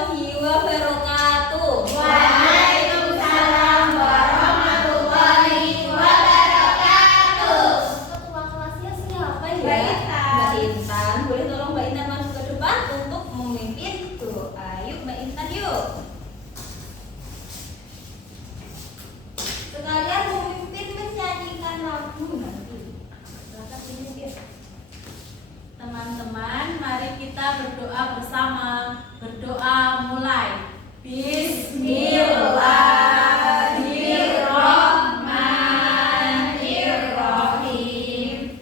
warahmatullahi wabarakatuh. Waalaikumsalam warahmatullahi wabarakatuh. Ketua kelasnya siapa ya? Mbak Intan. Mbak Intan. Boleh tolong Mbak Intan masuk ke depan untuk memimpin doa. Yuk Mbak Intan yuk. Sekalian memimpin menyanyikan lagu nanti. Silakan dipimpin. Teman-teman, mari kita berdoa bersama. Berdoa mulai. Bismillahirrahmanirrahim.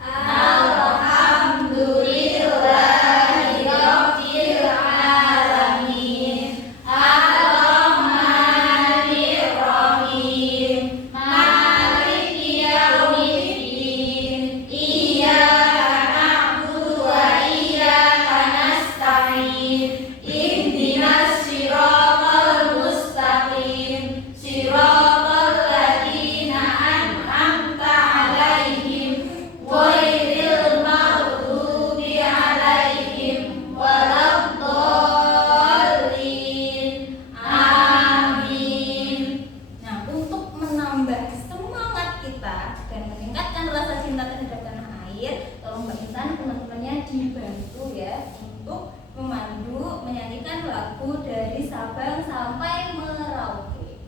Alhamdulillahirabbil alamin. Ar-Rahmanirrahim. Maliki yaumiddin. Iyyaka na'budu wa iyyaka nasta'in. Ihdinas siratal mustaqim. Siratal ladzina an'amta 'alaihim ghairil maghdubi 'alaihim waladdallin. Amin. Nah, untuk menambah semangat kita dan meningkatkan rasa cinta terhadap tanah air, tolong Mbak Intan teman-temannya dibantu ya untuk memandu menyanyikan lagu dari Sabang sampai Merauke.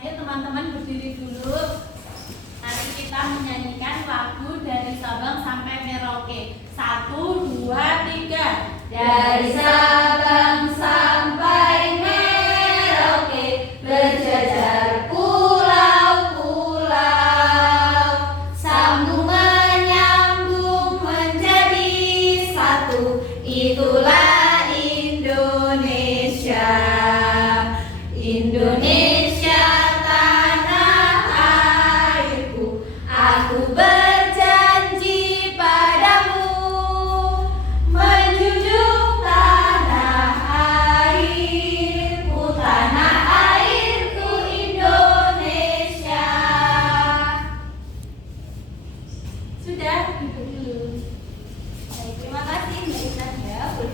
Ayo teman-teman berdiri dulu. Nanti kita menyanyikan lagu dari Sabang sampai Merauke. 1, 2, 3. Dari Sabang sampai Merauke berjajar pulau-pulau, sambung menyambung menjadi satu. Itulah Indonesia. Indonesia tanah airku, aku berjanji padamu menjunjung tanah airku, tanah airku Indonesia. Sudah, duduk dulu. Baik, terima kasih Mbak Intan ya. Boleh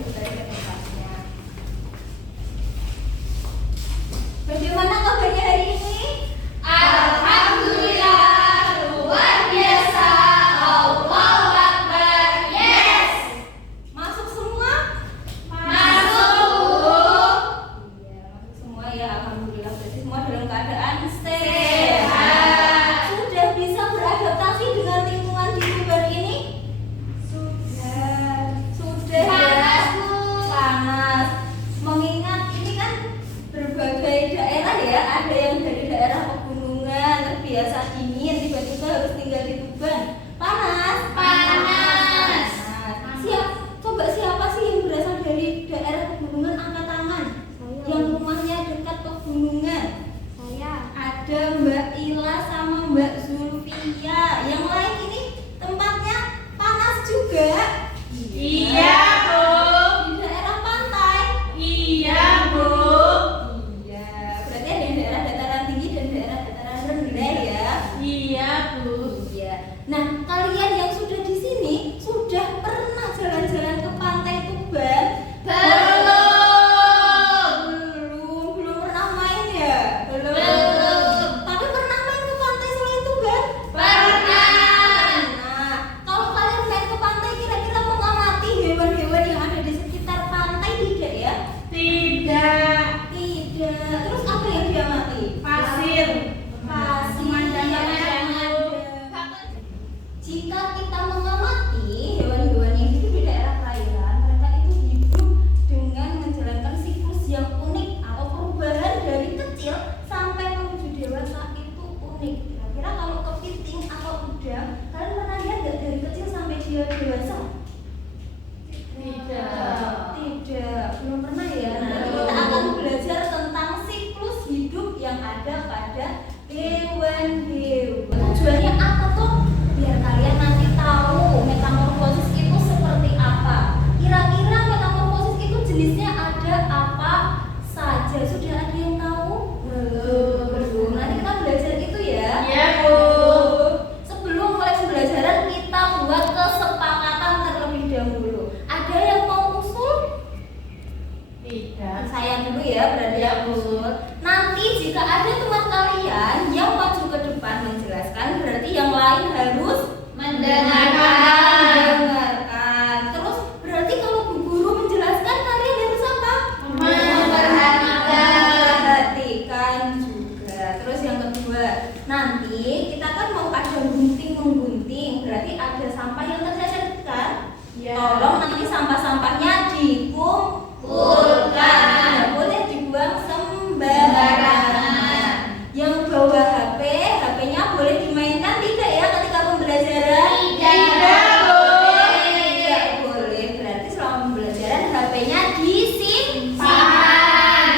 Tolong nanti sampah-sampahnya dikumpulkan. Nggak boleh dibuang sembarangan. Yang bawa HP, HP-nya boleh dimainkan tidak ya ketika pembelajaran? Tidak boleh. Tidak boleh. Berarti selama pembelajaran HP-nya disimpan.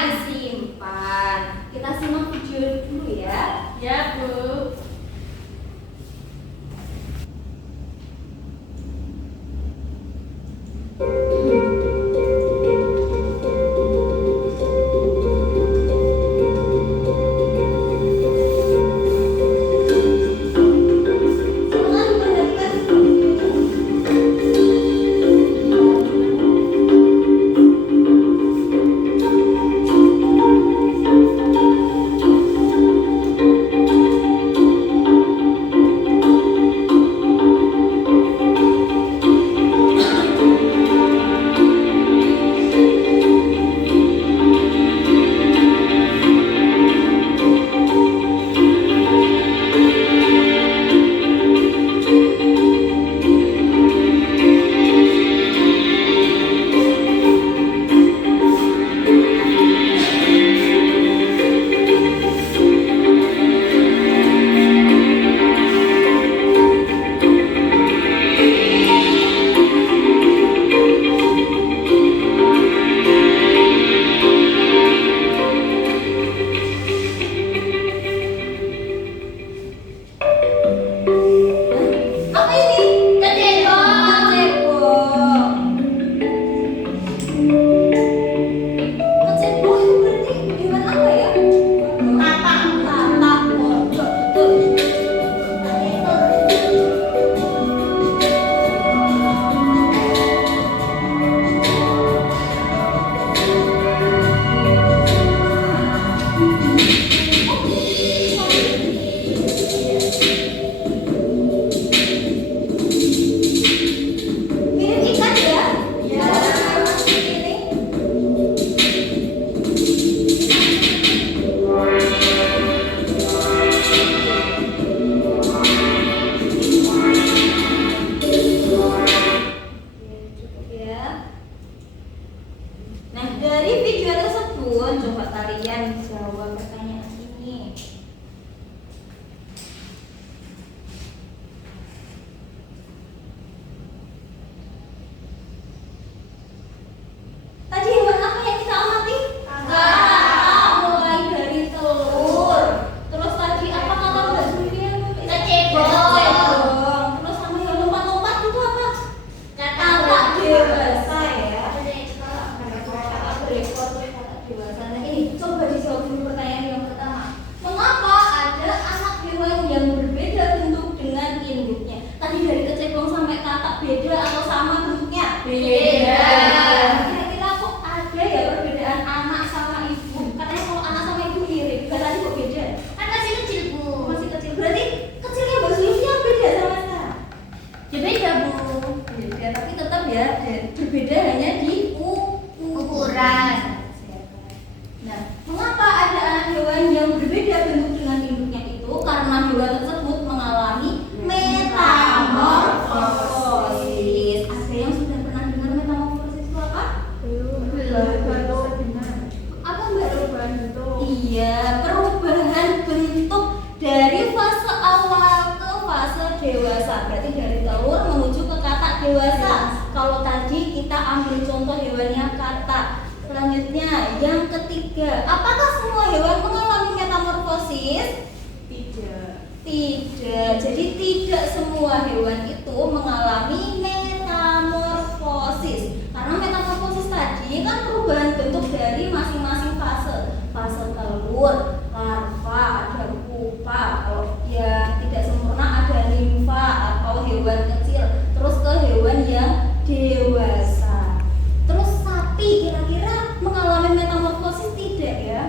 Kita simak video dulu ya. Ya, Bu. Apa ini? Kecebong. Kecebong itu berarti hewan apa ya? Tapak. Tapak. Betul. Mirip ikan ya? Ya. Ini. Cukup ya. Nah, dari video tersebut coba kalian jawab pertanyaan ini. Tadi hewan apa yang kita amati? Kakak. Mulai dari telur. Terus tadi apa kata Mbak Zulfia? Kecebong. Terus sama yang lompat-lompat itu apa? Kakak dewasa ya. Kakak berekor terus kakak dewasa. Nah ini coba dijawab dulu pertanyaan yang pertama. Mengapa ada anak hewan yang berbeda bentuk dengan induknya? Tadi dari kecebong sampai kakak beda atau sama bentuknya? Beda. Kira-kira kok ada ya perbedaan anak sama ibu? Katanya kalau anak sama ibu mirip, tadi kok beda? Kan masih kecil, Bu. Masih kecil, berarti kecilnya Mbak Zulfia beda sama sekarang? Ya beda, Bu. Beda, tapi tetap ya berbeda hanya di Ukuran. Nah, mengapa ada anak hewan yang berbeda bentuk dengan induknya itu? Karena hewan tersebut mengalami metamorfosis. Ada yang sudah pernah dengar metamorfosis itu apa? Apa Mbak? Iya, perubahan bentuk dari fase awal ke fase dewasa. Berarti dari telur menuju ke katak dewasa. Kalau tadi kita ambil contoh hewannya katak. Selanjutnya yang ketiga, apakah semua hewan mengalami metamorfosis? Tidak. Jadi tidak semua hewan itu mengalami metamorfosis. Karena metamorfosis tadi kan perubahan bentuk dari masing-masing fase. Fase telur, larva, ada pupa. Kalau yang tidak sempurna ada limfa atau hewan kecil. Terus ke hewan yang dewasa. Terus sapi kira-kira mengalami metamorfosis tidak ya?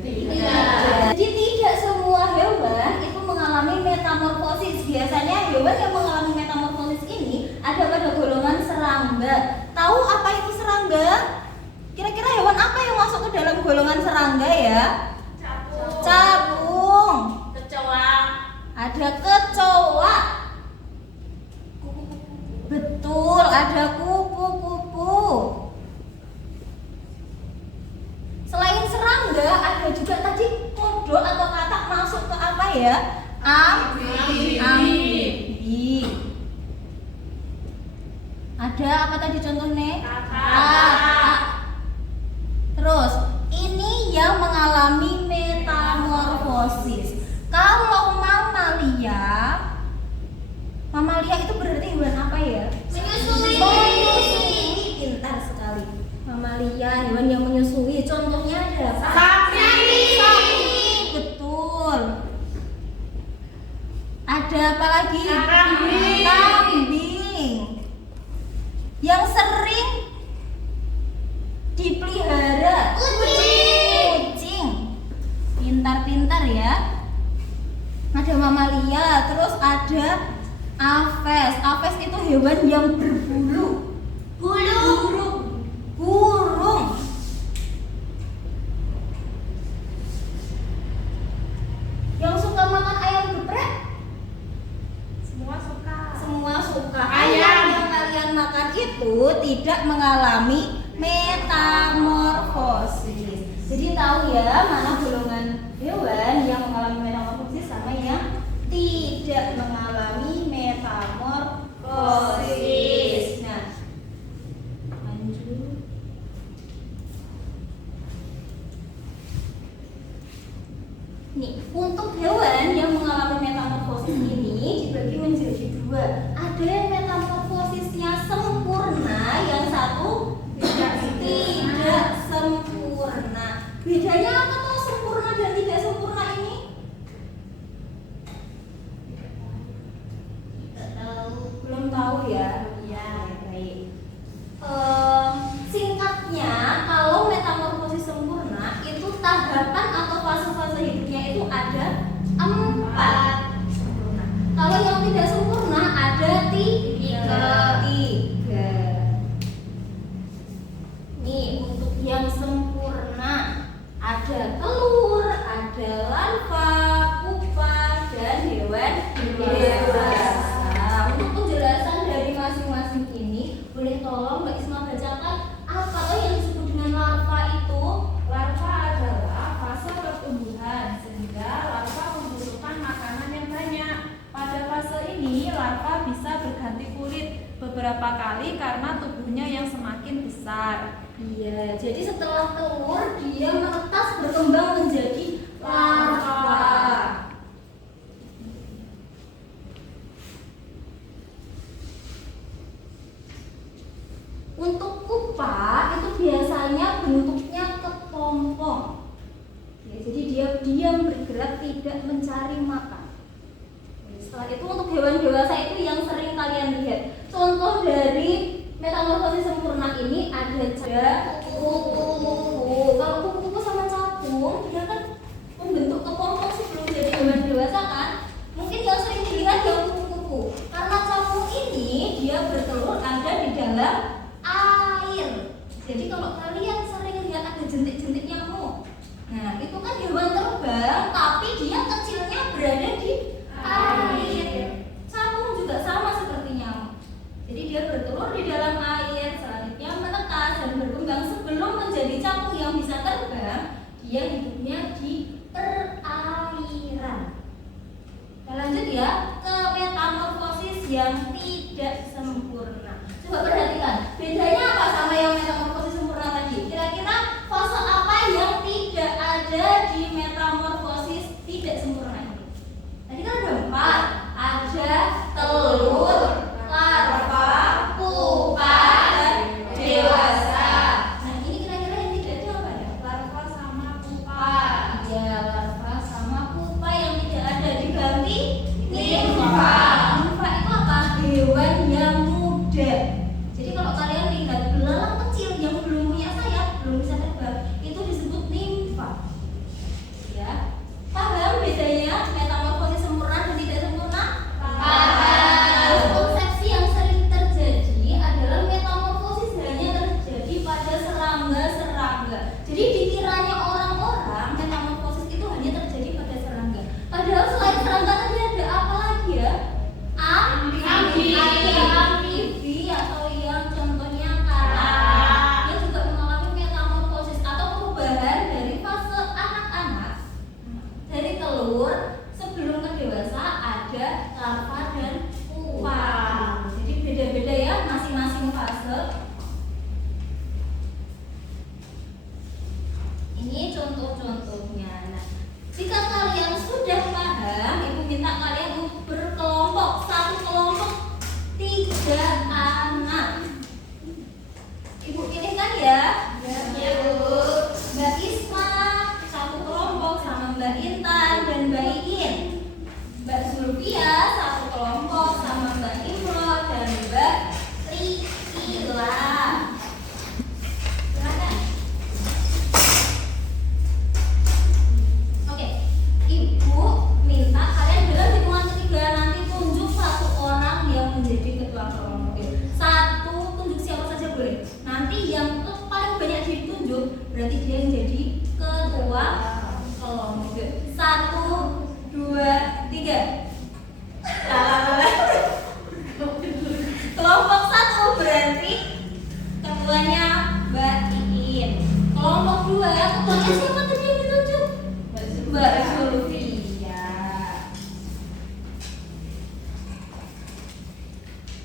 Tidak. Jadi tidak semua hewan itu mengalami metamorfosis. Biasanya hewan yang mengalami metamorfosis ini ada pada golongan serangga. Tahu apa itu serangga? Kira-kira hewan apa yang masuk ke dalam golongan serangga ya? Capung. Kecoa. Ada kecoa. Betul, ada kupu-kupu. Selain serangga, ada juga tadi kodok atau katak masuk ke apa ya? Amfibi. Ada apa tadi contohnya? Katak. Terus, ini yang mengalami metamorfosis. Kalau mamalia itu berarti hewan apa ya? Menyusui. Pintar sekali. Mamalia, hewan yang menyusui. Contohnya ada Sapi. Betul. Ada apa lagi? Kambing. Yang sering dipelihara kucing. Pintar-pintar ya. Ada mamalia, terus ada aves. Aves itu hewan yang berbulu. Burung. Yang suka makan ayam geprek? Semua suka. Ayam yang kalian makan itu tidak mengalami metamorfosis. Jadi tahu ya mana golongan hewan yang mengalami metamorfosis sama yang tidak mengalami metamorfosis. Nah, lanjut. Nih, untuk hewan yang mengalami metamorfosis ini dibagi menjadi dua. Ada yang metamorfosisnya sempurna, yang satu tidak sempurna. Bedanya apa tuh sempurna dan tidak sempurna ini? Belum tahu ya? Ya, baik. Singkatnya, kalau metamorfosis sempurna itu tahapan atau fase-fase hidupnya itu ada 4. Kalau yang tidak sempurna ada 3. Nih, untuk yang sempurna ada telur, ada larva, pupa, dan hewan dewasa. Untuk penjelasan dari masing-masing ini, boleh tolong Mbak Isma bacakan apa tuh yang disebut dengan larva itu? Larva adalah fase pertumbuhan, sehingga larva membutuhkan makanan yang banyak. Pada fase ini, larva bisa berganti kulit beberapa kali karena tubuhnya yang semakin besar. Iya, jadi setelah telur dia menetas berkembang menjadi larva. Untuk pupa itu biasanya bentuknya kepompong. Ya, jadi dia diam bergerak, tidak mencari makan. Setelah itu untuk hewan dewasa itu yang sering kalian lihat. Contoh dari metamorfosis sempurna ini ada kupu-kupu. Kalau kupu-kupu sama capung, dia kan membentuk kepompong sebelum jadi hewan dewasa kan? Mungkin yang sering dilihat yang kupu-kupu. Karena capung ini dia bertelur ada di dalam air. Jadi kalau kalian sering lihat ada jentik-jentik nyamuk, nah itu kan hewan terbang, tapi dia kecilnya berada di air. Capung juga sama seperti nyamuk. Jadi dia bertelur di dalam air, selanjutnya menetas dan berkembang sebelum menjadi capung yang bisa terbang. Dia hidupnya di perairan. Kita lanjut ya ke metamorfosis yang tidak sempurna. Coba perhatikan, bedanya apa sama yang metamorfosis sempurna tadi? Kira-kira fase apa yang tidak ada di metamorfosis tidak sempurna ini? Tadi kan ada 4, ada telur, larva, pupa, dan dewasa. Nah ini kira-kira yang tidak itu apa ya? Larva sama pupa. Ya, larva sama pupa yang tidak ada diganti nimfa. Nimfa itu apa? Hewan yang muda. berarti dia menjadi ketua kelompok. 1, 2, 3. Kelompok 1 berarti ketuanya Mbak Iin. Kelompok 2 ketuanya siapa tadi yang ditunjuk? Mbak Zulfia.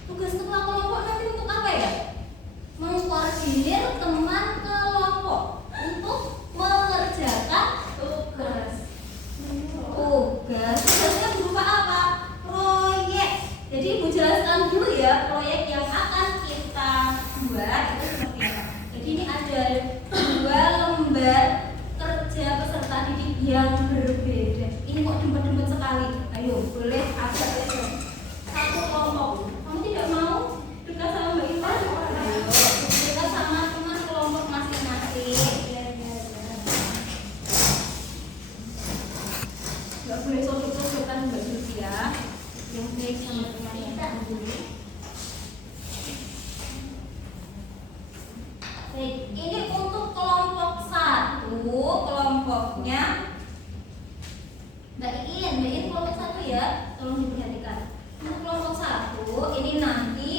Tugas ketua kelompok nanti untuk apa ya? Mengkoordinir teman kelompok untuk mengerjakan tugas. Tugasnya berupa apa? Proyek. Jadi Ibu jelaskan dulu ya proyek yang akan kita buat itu seperti apa. Jadi ini ada 2 lembar kerja peserta didik yang berbeda. Ini kok dempet-dempet sekali. Ayo, boleh agak lebar. Satu kelompok. Kamu tidak mau dekat sama Mbak Intan? Ayo, dekat sama teman kelompok masing-masing. Gak boleh sosok-sosokan Mbak Zulfia. Yang baik sama teman-teman dulu. Baik, ini untuk kelompok 1, kelompoknya Mbak Iin kelompok 1 ya, tolong diperhatikan. Untuk kelompok 1 ini nanti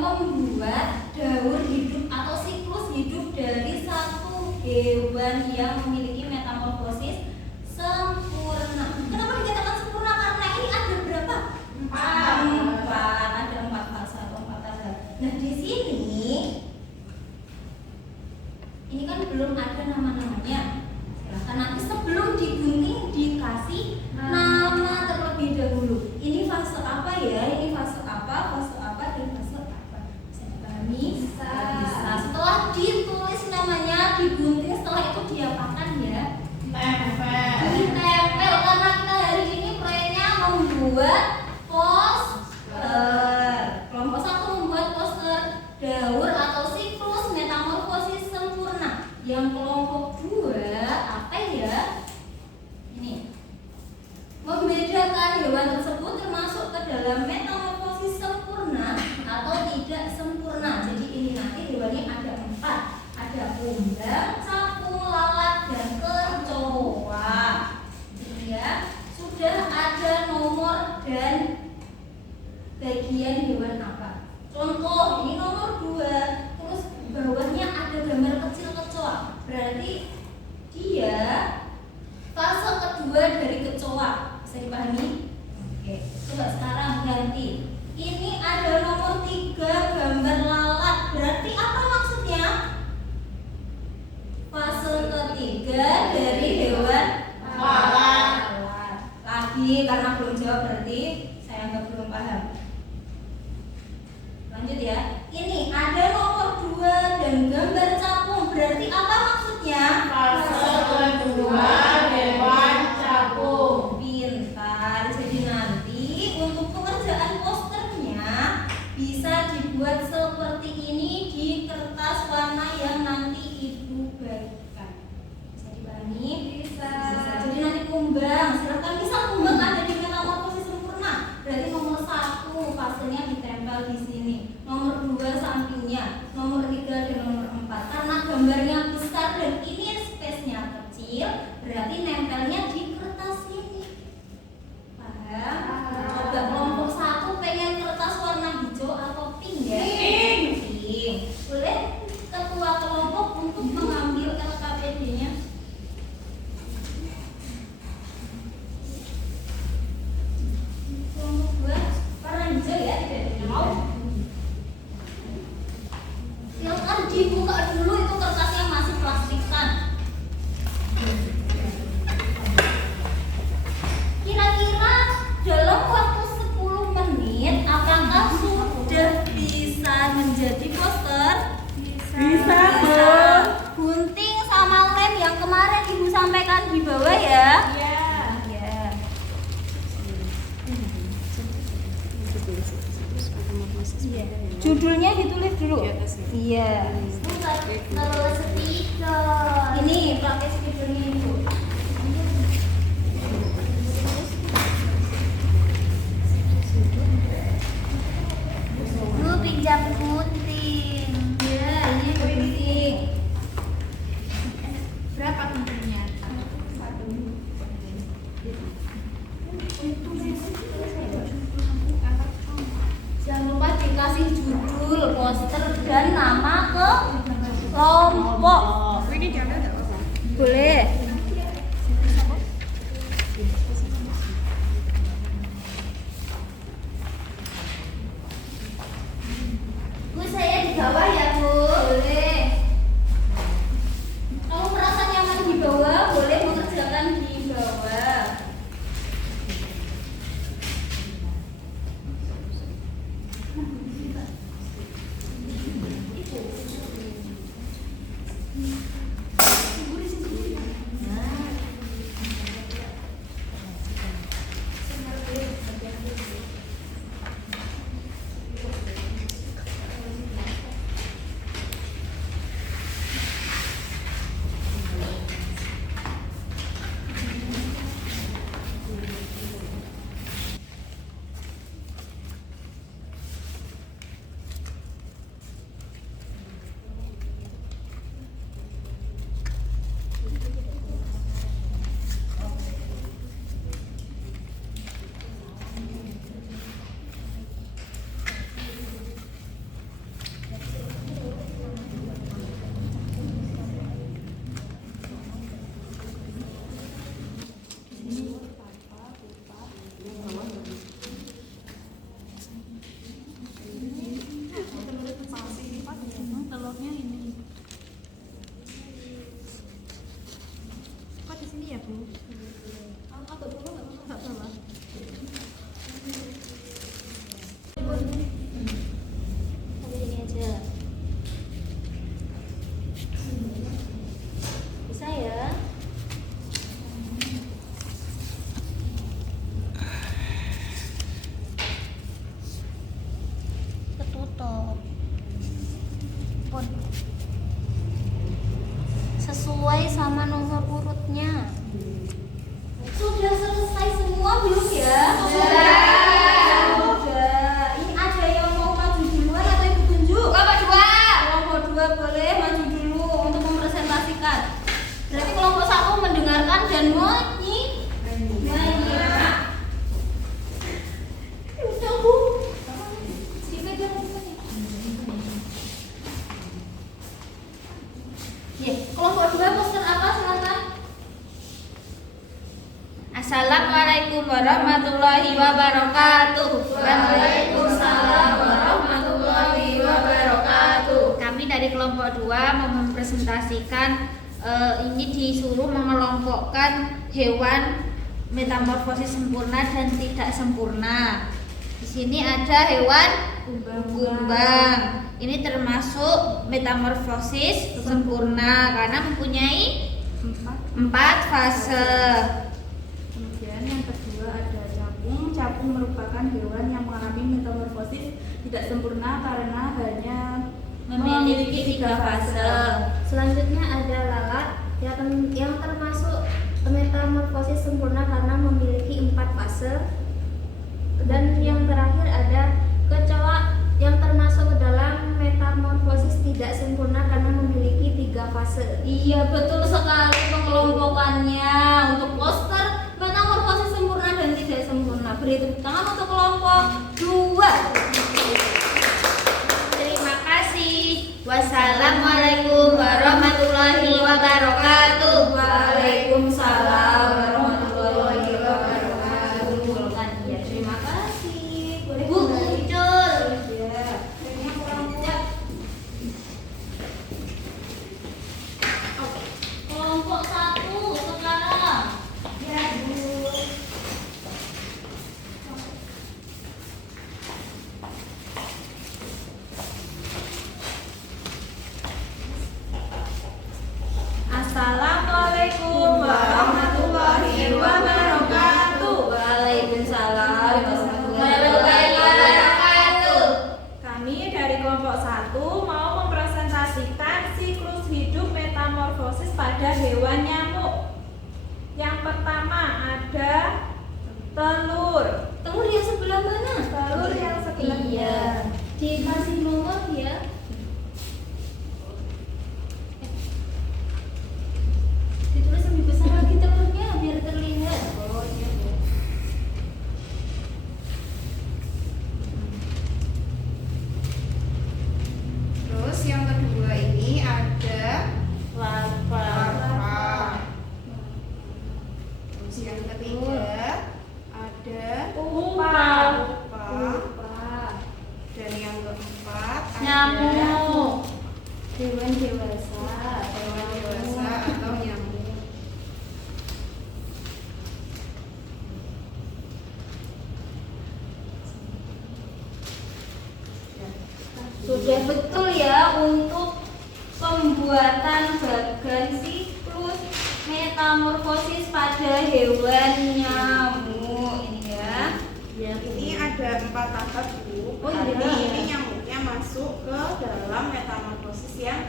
membuat daur hidup atau siklus hidup dari satu hewan yang memiliki metamorfosis sempurna. Kenapa dikatakan sempurna? Karena ini ada berapa? 4. Ada 4 fase atau 4 tahap. Nah di sini ini kan belum ada nama-namanya. Silahkan nanti sebelum digunting dikasih nama terlebih dahulu. Ini fase apa ya? Ini fase apa? Fase apa dan fase apa? Bisa dipahami? Bisa. Setelah ditulis namanya, digunting, setelah itu diapakan ya? Ditempel. Karena kita hari ini proyeknya membuat poster. Kelompok 1 membuat poster daur atau siklus metamorfosis sempurna. Yang kelompok 2 apa ya? Ini membedakan hewan tersebut termasuk ke dalam metamorfosis sempurna atau tidak sempurna. Jadi ini nanti hewannya ada 4. Ada kumbang, capung, lalat, dan kecoa. Ya, sudah ada nomor dan bagian hewan apa. Contoh, ini nomor 2. Terus bawahnya ada gambar kecil kecoa. Berarti dia fase kedua dari kecoa. Bisa dipahami? Oke, coba sekarang ganti. Ini ada nomor 3 gambar lalat. Berarti apa maksudnya? Fase ketiga dari hewan lalat. Lagi karena belum jawab berarti saya anggap belum paham. Lanjut ya. Ini ada nomor 2 dan gambar capung. Berarti apa maksudnya? Fase kedua hewan capung. Pintar. Jadi nanti untuk pekerjaan posternya bisa dibuat seperti ini di kertas warna yang nanti Ibu bagikan. Bisa dipahami? Bisa. Jadi nanti kumbang, silahkan misal kumbang ada di metamorfosis sempurna. Berarti nomor 1 fasenya ditempel di sini. Nomor 2 sampingnya, nomor 3 dan nomor 4. Karena gambarnya besar dan ini space-nya kecil, berarti nempelnya di kertas ini. Paham? Coba kelompok 1 pengen kertas warna hijau atau pink ya? Pink. Boleh ketua kelompok untuk mengambil LKPD-nya. Kelompok 2 warna hijau ya, tidak mau. Silakan dibuka dulu, itu kertasnya masih plastikan. Kira-kira dalam waktu 10 menit apakah sudah bisa menjadi poster? Bisa, Bu. Gunting sama lem yang kemarin Ibu sampaikan di bawah ya. Iya. Ya. Judulnya ditulis dulu. Iya. Kalau speaker. Ini pakai speakernya Ibu. Lu pinjam gunting. Ya, ini kelompok. Boleh. Bu, saya di bawah ya, Bu. Boleh. Kalau merasa nyaman di bawah, boleh mengerjakan di bawah. Telurnya ini. Kok di sini ya, Bu? Atau dulu nggak salah. Sampai sini aja. Bisa ya? Ketutup. Pun. Sesuai sama nomor urutnya. Sudah selesai semua belum ya? Sudah. Ini ada yang mau maju duluan atau ibu tunjuk? Kelompok 2. Kelompok 2 boleh maju dulu untuk mempresentasikan. Berarti kelompok 1 mendengarkan dan menyimak. Udah, Bu. Dipegang bukunya. Ya, kelompok 2 poster apa silakan? Assalamualaikum warahmatullahi wabarakatuh. Waalaikumsalam warahmatullahi wabarakatuh. Kami dari kelompok 2 mau mempresentasikan ini disuruh mengelompokkan hewan metamorfosis sempurna dan tidak sempurna. Di sini ada hewan kumbang. Ini termasuk metamorfosis sempurna karena mempunyai 4 fase. Kemudian yang kedua ada capung. Capung merupakan hewan yang mengalami metamorfosis tidak sempurna karena hanya memiliki 3 fase. Selanjutnya ada lalat yang termasuk metamorfosis sempurna karena memiliki 4 fase. Dan yang terakhir ada kecoa yang termasuk ke dalam metamorfosis tidak sempurna karena memiliki 3 fase. Iya, betul sekali pengelompokannya. Untuk poster metamorfosis sempurna dan tidak sempurna. Beri tepuk tangan untuk kelompok 2. Terima kasih. Wassalamualaikum warahmatullahi wabarakatuh. Waalaikumsalam warahmatullahi wabarakatuh. Ya, terima kasih. Boleh Bu, muncul. Ya, kayaknya kurang kuat. Oke, kelompok 1 sekarang. Ya, Bu. Assalamualaikum warahmatullahi wabarakatuh. Waalaikumsalam warahmatullahi Wabarakatuh. Kami dari kelompok 1 mau mempresentasikan siklus hidup metamorfosis pada hewan nyamuk. Yang pertama ada telur. Telur yang sebelah mana? Telur yang sebelah Iya. Dikasih nomor ya. Ditulis lebih besar lagi telurnya biar terlihat. Oh iya, Bu. Terus yang kedua ini ada nyamuk. Hewan dewasa. Hewan dewasa atau nyamuk. Sudah betul ya untuk pembuatan bagan siklus metamorfosis pada hewan nyamuk ini ya. Ini ada 4 tahap Bu. Oh, iya. Jadi ini nyamuknya masuk ke dalam metamorfosis yang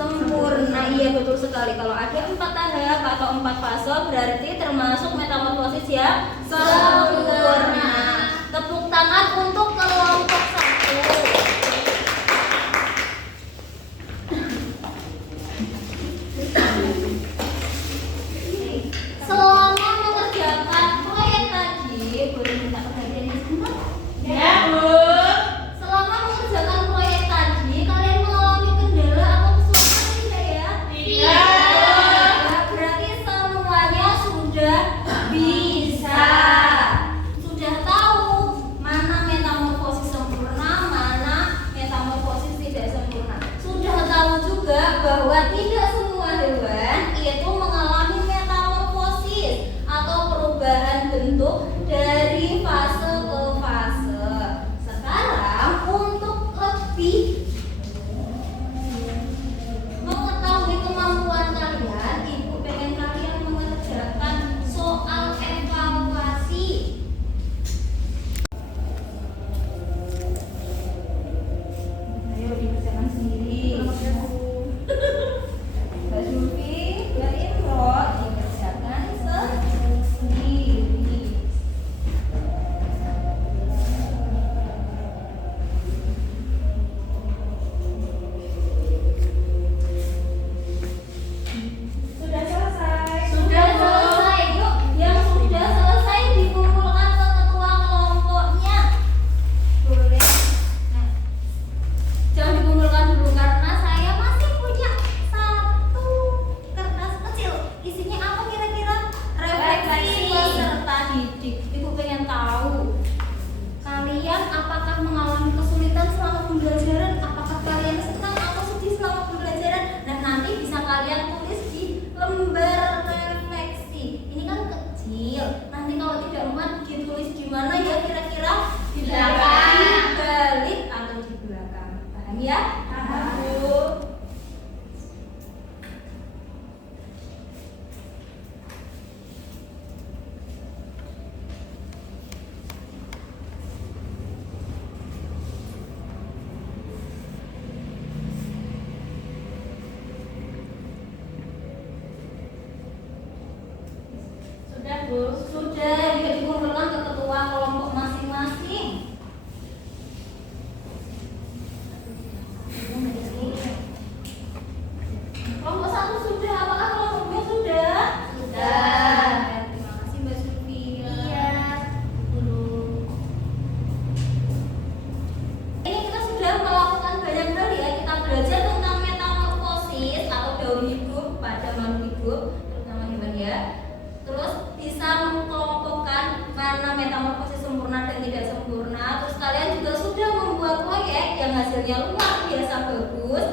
Sempurna, iya betul sekali. Kalau ada 4 tahap atau 4 fase berarti termasuk metamorfosis yang sempurna. Tepuk tangan untuk kelompok 1. Selama mengerjakan proyek tadi, boleh minta perhatian sebentar? Ya, Bu. Selama mengerjakan proyek tadi, kalian mengalami kendala atau kesulitan tidak ya? Tidak. Ya, berarti semuanya sudah bisa. Sudah tahu mana metamorfosis sempurna, mana metamorfosis tidak sempurna. Sudah tahu juga bahwa tidak semua hewan itu mengalami metamorfosis atau perubahan bentuk dari fase ke fase. Sekarang untuk lebih mengetahui kemampuan kalian, Ibu pengen kalian mengerjakan soal evaluasi. Ayo dikerjakan sendiri. Mbak Zulfi, Mbak Imro dikerjakan sendiri. Sudah selesai. Sudah selesai, yuk. Yang sudah selesai dikumpulkan ke ketua kelompoknya. Boleh. Nah, jangan dikumpulkan dulu karena saya masih punya satu kertas kecil. Isinya apa kira-kira? Refleksi peserta didik. Ibu pengen tahu kalian apakah mengalami kesulitan selama pembelajaran? Apakah kalian senang atau sedih selama pembelajaran? Nah, nanti bisa kalian tulis di lembar refleksi. Ini kan kecil. Nanti kalau tidak muat ditulis di mana ya kira-kira? Di belakang, di balik atau di belakang. Paham ya? Paham, Bu. Sudah, Bu. Sudah, juga dikumpulkan ke ketua kelompok masing-masing. Kelompok 1 sudah, apakah kelompok 2 sudah? Sudah. Terima kasih Mbak Zulfi. Iya. Ini kita sudah melakukan banyak hal ya. Kita belajar tentang metamorfosis atau daur hidup pada makhluk hidup, terutama hewan ya. Terus bisa mengkelompokkan mana metamorfosis sempurna dan tidak sempurna. Terus kalian juga sudah membuat proyek yang hasilnya luar biasa bagus.